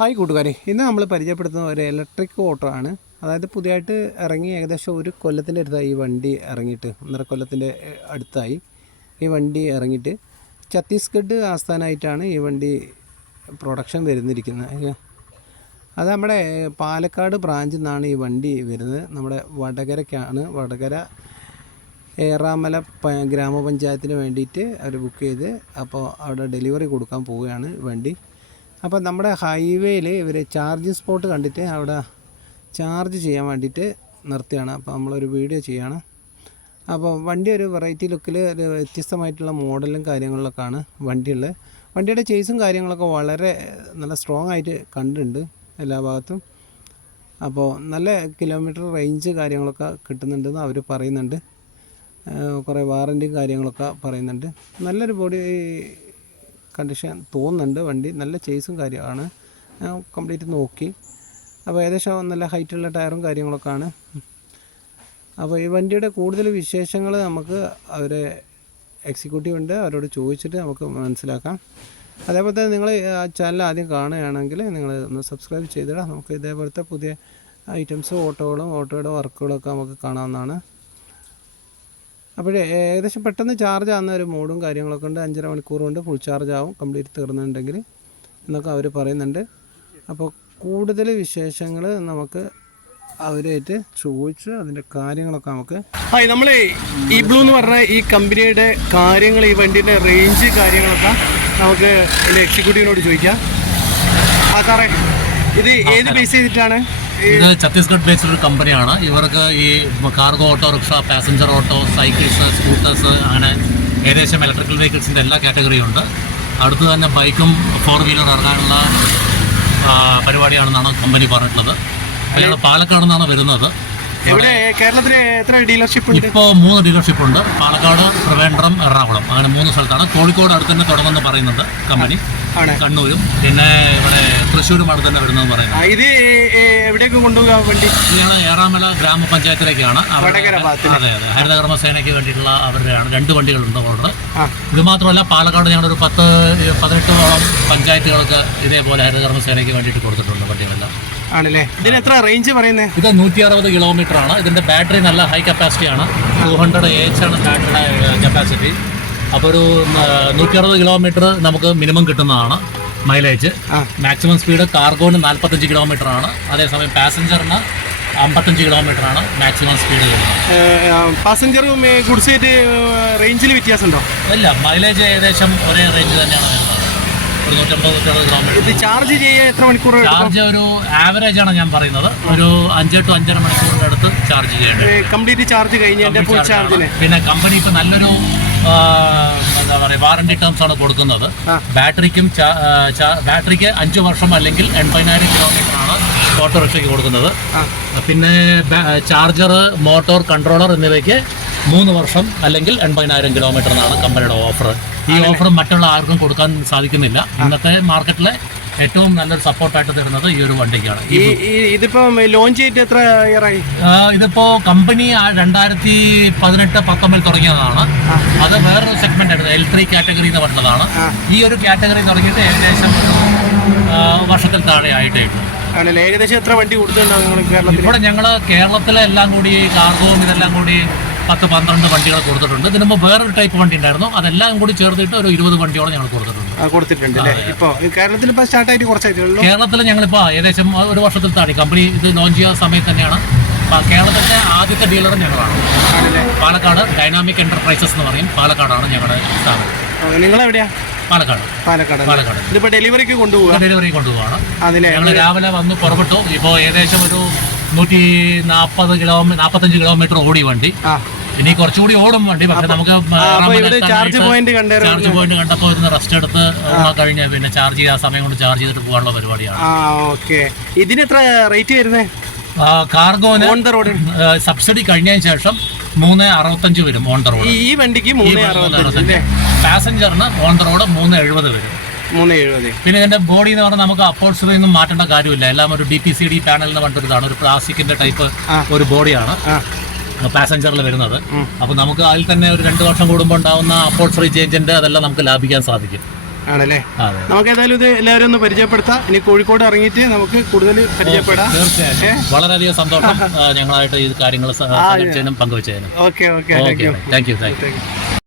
Hi കൂട്ടുകാരെ, ഇന്ന് നമ്മൾ പരിചയപ്പെടുത്തുന്ന ഒരു ഇലക്ട്രിക് ഓട്ടോ ആണ്. അതായത് പുതിയതായിട്ട് ഇറങ്ങി ഏകദേശം ഒരു കൊല്ലത്തിൻ്റെ അടുത്തായി ഈ വണ്ടി ഇറങ്ങിയിട്ട്, 1.5 കൊല്ലത്തിൻ്റെ അടുത്തായി ഈ വണ്ടി ഇറങ്ങിയിട്ട്. ഛത്തീസ്ഗഡ് ആസ്ഥാനമായിട്ടാണ് ഈ വണ്ടി പ്രൊഡക്ഷൻ വരുന്നിരിക്കുന്നത്. അത് നമ്മുടെ പാലക്കാട് ബ്രാഞ്ചിൽ നിന്നാണ് ഈ വണ്ടി വരുന്നത്. നമ്മുടെ വടകരയ്ക്കാണ്. വടകര ഏറാമല ഗ്രാമപഞ്ചായത്തിന് വേണ്ടിയിട്ട് അവർ ബുക്ക് ചെയ്ത് അപ്പോൾ അവിടെ ഡെലിവറി കൊടുക്കാൻ പോവുകയാണ് വണ്ടി. അപ്പോൾ നമ്മുടെ ഹൈവേയിൽ ഇവർ ചാർജിങ് സ്പോട്ട് കണ്ടിട്ട് അവിടെ ചാർജ് ചെയ്യാൻ വേണ്ടിയിട്ട് നിർത്തിയാണ്. അപ്പോൾ നമ്മളൊരു വീഡിയോ ചെയ്യാണ്. അപ്പോൾ വണ്ടി ഒരു വെറൈറ്റി ലുക്കിൽ ഒരു വ്യത്യസ്തമായിട്ടുള്ള മോഡലും കാര്യങ്ങളിലൊക്കെയാണ് വണ്ടിയുള്ളത്. വണ്ടിയുടെ ചേസും കാര്യങ്ങളൊക്കെ വളരെ നല്ല സ്ട്രോങ് ആയിട്ട് കണ്ടിട്ടുണ്ട് എല്ലാ ഭാഗത്തും. അപ്പോൾ നല്ല കിലോമീറ്റർ റേഞ്ച് കാര്യങ്ങളൊക്കെ കിട്ടുന്നുണ്ടെന്ന് അവർ പറയുന്നുണ്ട്. കുറേ വാറൻറ്റിയും കാര്യങ്ങളൊക്കെ പറയുന്നുണ്ട്. നല്ലൊരു ബോഡി കണ്ടീഷൻ തോന്നുന്നുണ്ട്. വണ്ടി നല്ല ചേസും കാര്യമാണ്. ഞാൻ കംപ്ലീറ്റ് നോക്കി. അപ്പോൾ ഏകദേശം നല്ല ഹൈറ്റുള്ള ടയറും കാര്യങ്ങളൊക്കെയാണ്. അപ്പോൾ ഈ വണ്ടിയുടെ കൂടുതൽ വിശേഷങ്ങൾ നമുക്ക് അവരെ എക്സിക്യൂട്ടീവ് ഉണ്ട്, അവരോട് ചോദിച്ചിട്ട് നമുക്ക് മനസ്സിലാക്കാം. അതേപോലെ തന്നെ നിങ്ങൾ ആ ചാനൽ ആദ്യം കാണുകയാണെങ്കിൽ നിങ്ങൾ ഒന്ന് സബ്സ്ക്രൈബ് ചെയ്തിടാം. നമുക്ക് ഇതേപോലത്തെ പുതിയ ഐറ്റംസ് ഓട്ടോയുടെ വർക്കുകളൊക്കെ നമുക്ക് കാണാവുന്നതാണ്. അപ്പോൾ ഏകദേശം പെട്ടെന്ന് ചാർജ് ആകുന്ന ഒരു മോഡും കാര്യങ്ങളൊക്കെ ഉണ്ട്. 5.5 മണിക്കൂർ കൊണ്ട് ഫുൾ ചാർജ് ആവും കംപ്ലീറ്റ് തീർന്നിട്ടുണ്ടെങ്കിൽ എന്നൊക്കെ അവർ പറയുന്നുണ്ട്. അപ്പോൾ കൂടുതൽ വിശേഷങ്ങൾ നമുക്ക് അവരായിട്ട് ചോദിച്ച് അതിൻ്റെ കാര്യങ്ങളൊക്കെ നമുക്ക് നമ്മൾ ഈ ബ്ലൂ എന്ന് പറഞ്ഞ ഈ കമ്പനിയുടെ കാര്യങ്ങൾ, ഈ വണ്ടിയുടെ റേഞ്ച് കാര്യങ്ങളൊക്കെ നമുക്ക് ഇതിൻ്റെ എക്സിക്യൂട്ടീവിനോട് ചോദിക്കാം. സാറേ, ഇത് ഏത് ബേസ് ചെയ്തിട്ടാണ്? ഇത് ഛത്തീസ്ഗഡ് ബേസ്ഡ് ഒരു കമ്പനിയാണ്. ഇവർക്ക് ഈ cargo autorickshaw, passenger auto, cycles, scooters, അങ്ങനെ ഏകദേശം ഇലക്ട്രിക്കൽ വെഹിക്കിൾസിൻ്റെ എല്ലാ കാറ്റഗറിയും ഉണ്ട്. അടുത്ത് തന്നെ ബൈക്കും 4 വീലർ ഇറങ്ങാനുള്ള പരിപാടിയാണെന്നാണ് കമ്പനി പറഞ്ഞിട്ടുള്ളത്. അയാൾ പാലക്കാട് നിന്നാണ് വരുന്നത്. ഇവിടെ കേരളത്തിൽ എത്ര ഡീലർഷിപ്പ് ഉണ്ട്? ഇപ്പോൾ 3 ഡീലർഷിപ്പ് ഉണ്ട്. പാലക്കാട്, ട്രിവാൻഡ്രം, എറണാകുളം, അങ്ങനെ 3 സ്ഥലത്താണ്. കോഴിക്കോട് അടുത്ത് തന്നെ തുടങ്ങുമെന്ന് പറയുന്നുണ്ട് കമ്പനി. കണ്ണൂരും പിന്നെ ഇവിടെ തൃശ്ശൂരും അടുത്ത് തന്നെ വരുന്നതെന്ന് പറയുന്നത്. ഇത് എവിടേക്ക് കൊണ്ടുപോകാൻ വേണ്ടി? ഞങ്ങൾ ഏറാമല ഗ്രാമപഞ്ചായത്തിലേക്കാണ്. അതെ അതെ, ഹരിതകർമ്മസേനയ്ക്ക് വേണ്ടിയിട്ടുള്ള അവരുടെയാണ് 2 വണ്ടികളുണ്ട് ഓർഡർ. ഇത് മാത്രമല്ല, പാലക്കാട് ഞങ്ങളൊരു 10-18 പഞ്ചായത്തുകൾക്ക് ഇതേപോലെ ഹരിതകർമ്മസേനയ്ക്ക് വേണ്ടിയിട്ട് കൊടുത്തിട്ടുണ്ട് വണ്ടികളെല്ലാം. ആണല്ലേ? ഇതിന് എത്ര റേഞ്ച് പറയുന്നത്? ഇത് 160 കിലോമീറ്റർ ആണ്. ഇതിന്റെ ബാറ്ററി നല്ല ഹൈ കപ്പാസിറ്റി ആണ്. 200 AH ആണ് ബാറ്ററിയുടെ കപ്പാസിറ്റി. അപ്പോൾ ഒരു 160 കിലോമീറ്റർ നമുക്ക് മിനിമം കിട്ടുന്നതാണ് മൈലേജ്. മാക്സിമം സ്പീഡ് കാർഗോന് 45 കിലോമീറ്റർ ആണ്. അതേസമയം പാസഞ്ചറിന് 55 കിലോമീറ്റർ ആണ് മാക്സിമം സ്പീഡ് വരുന്നത്. പാസഞ്ചറും ഗുഡ്സ് റേഞ്ചിൽ വ്യത്യാസമുണ്ടോ? ഇല്ല, മൈലേജ് ഏകദേശം ഒരേ റേഞ്ച് തന്നെയാണ് വരുന്നത്. 150 കിലോമീറ്റർ. ഇത് ചാർജ് ചെയ്യാൻ എത്ര മണിക്കൂർ? ചാർജ് ഒരു ആവറേജ് ആണ് ഞാൻ പറയുന്നത്. ഒരു 5 to 5.5 മണിക്കൂറിന്റെ അടുത്ത് ചാർജ് ചെയ്യേണ്ടത്. കംപ്ലീറ്റ് ചാർജ് കഴിഞ്ഞ ഫുൾ ചാർജിന്. പിന്നെ കമ്പനി ഇപ്പൊ നല്ലൊരു എന്താ പറയുക, വാറണ്ടി ടേംസ് ആണ് കൊടുക്കുന്നത്. ബാറ്ററിക്ക് 5 വർഷം അല്ലെങ്കിൽ 80,000 കിലോമീറ്റർ ആണ് ഓട്ടോറിക്ഷയ്ക്ക് കൊടുക്കുന്നത്. പിന്നെ ചാർജർ, മോട്ടോർ, കൺട്രോളർ എന്നിവയ്ക്ക് 3 വർഷം അല്ലെങ്കിൽ 80,000 കിലോമീറ്റർ എന്നാണ് കമ്പനിയുടെ ഓഫർ. ഈ ഓഫർ മറ്റുള്ള ആർക്കും കൊടുക്കാൻ സാധിക്കുന്നില്ല. ഇന്നത്തെ മാർക്കറ്റിലെ ഏറ്റവും നല്ലൊരു സപ്പോർട്ടായിട്ട് തരുന്നത് ഈ ഒരു വണ്ടിക്കാണ്. ഇതിപ്പോ ലോഞ്ച് ചെയ്തിട്ട് എത്ര ഇയറായി? ഇതിപ്പോ കമ്പനി 2018-19 തുടങ്ങിയതാണ്. അത് വേറൊരു സെഗ്മെന്റ് ആയിരുന്നു, L3 കാറ്റഗറി എന്ന് പറഞ്ഞതാണ്. ഈ ഒരു കാറ്റഗറി തുടങ്ങിയിട്ട് ഏകദേശം ഒരു വർഷത്തിൽ താഴെ ആയിട്ടേ ഉള്ളൂ. ആണല്ലേ? ഏകദേശം എത്ര വണ്ടി കൊടുത്തിട്ടുണ്ടാവും കേരളത്തിൽ? ഇവിടെ ഞങ്ങൾ കേരളത്തിലെ എല്ലാം കൂടി കാർഗോവും ഇതെല്ലാം കൂടി 10-12 വണ്ടികൾ കൊടുത്തിട്ടുണ്ട്. ഇതിന് മുമ്പ് വേറൊരു ടൈപ്പ് വണ്ടി ഉണ്ടായിരുന്നു. അതെല്ലാം കൂടി ചേർത്തിട്ട് ഒരു 20 വണ്ടിയോളം ഞങ്ങൾ കൊടുത്തിട്ടുണ്ട്. ഇപ്പോൾ കേരളത്തിൽ ഇപ്പോൾ സ്റ്റാർട്ടായിട്ട് കുറച്ചായിട്ടുള്ളൂ. കേരളത്തിൽ ഞങ്ങളിപ്പോൾ ഏകദേശം ഒരു വർഷത്തിൽ താഴെ. കമ്പനി ഇത് ലോഞ്ച് ചെയ്യുന്ന സമയത്ത് തന്നെയാണ്. കേരളത്തിലെ ആദ്യത്തെ ഡീലർ ഞങ്ങളാണ്. പാലക്കാട് ഡൈനാമിക് എന്റർപ്രൈസസ് എന്ന് പറയും. പാലക്കാടാണ് ഞങ്ങളുടെ സ്ഥാപനം. നിങ്ങളെവിടെയാ? പാലക്കാട്. ഇതിപ്പോൾ ഡെലിവറിക്ക് കൊണ്ടുപോവാണ്. ഞങ്ങൾ രാവിലെ വന്ന് പുറപ്പെട്ടു. ഇപ്പോൾ ഏകദേശം ഒരു 145 കിലോമീറ്റർ ഓടി വണ്ടി. ഇനി കുറച്ചുകൂടി ഓടും വണ്ടി. പക്ഷെ നമുക്ക് ചാർജ് പോയിന്റ് കണ്ടപ്പോൾ ഇരുന്ന് റെസ്റ്റ് എടുത്ത് കഴിഞ്ഞ പിന്നെ ചാർജ് ചെയ്യാൻ സമയം കൊണ്ട് ചാർജ് ചെയ്തിട്ട് പോകാനുള്ള പരിപാടിയാണ്. ഇതിന് എത്ര റേറ്റ് വരുന്നത്? കാർഗോന് ഓൺ ദ റോഡ് സബ്സിഡി കഴിഞ്ഞതിന് ശേഷം 365 വരും ഓൺ ദ റോഡ്. ഈ വണ്ടിക്ക് 365. പാസഞ്ചറിന് ഓൺ ദ റോഡ് 370 വരും. 370. പിന്നെ ഇതിന്റെ ബോഡി എന്ന് പറഞ്ഞാൽ നമുക്ക് അപ്പോൾസ്റ്ററി ഒന്നും മാറ്റേണ്ട കാര്യമില്ല. എല്ലാം ഒരു DPCD പാനൽ എന്ന് പറഞ്ഞിട്ടാണ്, ഒരു പ്ലാസ്റ്റിക്കിന്റെ ടൈപ്പ് ഒരു ബോഡിയാണ് പാസഞ്ചറിൽ വരുന്നത്. അപ്പൊ നമുക്ക് അതിൽ തന്നെ ഒരു 2 വർഷം കൂടുമ്പോൾ ഉണ്ടാവുന്ന അപ്പോൾസ്റ്ററി ചേഞ്ചിന്റെ അതെല്ലാം നമുക്ക് ലാഭിക്കാൻ സാധിക്കും. ആണല്ലേ? അതെ. നമുക്ക് ഏതായാലും ഇത് എല്ലാവരും ഒന്ന് പരിചയപ്പെടുത്താം. ഇനി കോഴിക്കോട് ഇറങ്ങിയിട്ട് നമുക്ക് കൂടുതൽ പരിചയപ്പെടാം. തീർച്ചയായും വളരെയധികം സന്തോഷം ഞങ്ങളായിട്ട് ഈ കാര്യങ്ങൾ പങ്കുവച്ചതിനും. Okay okay, thank you. Thank U.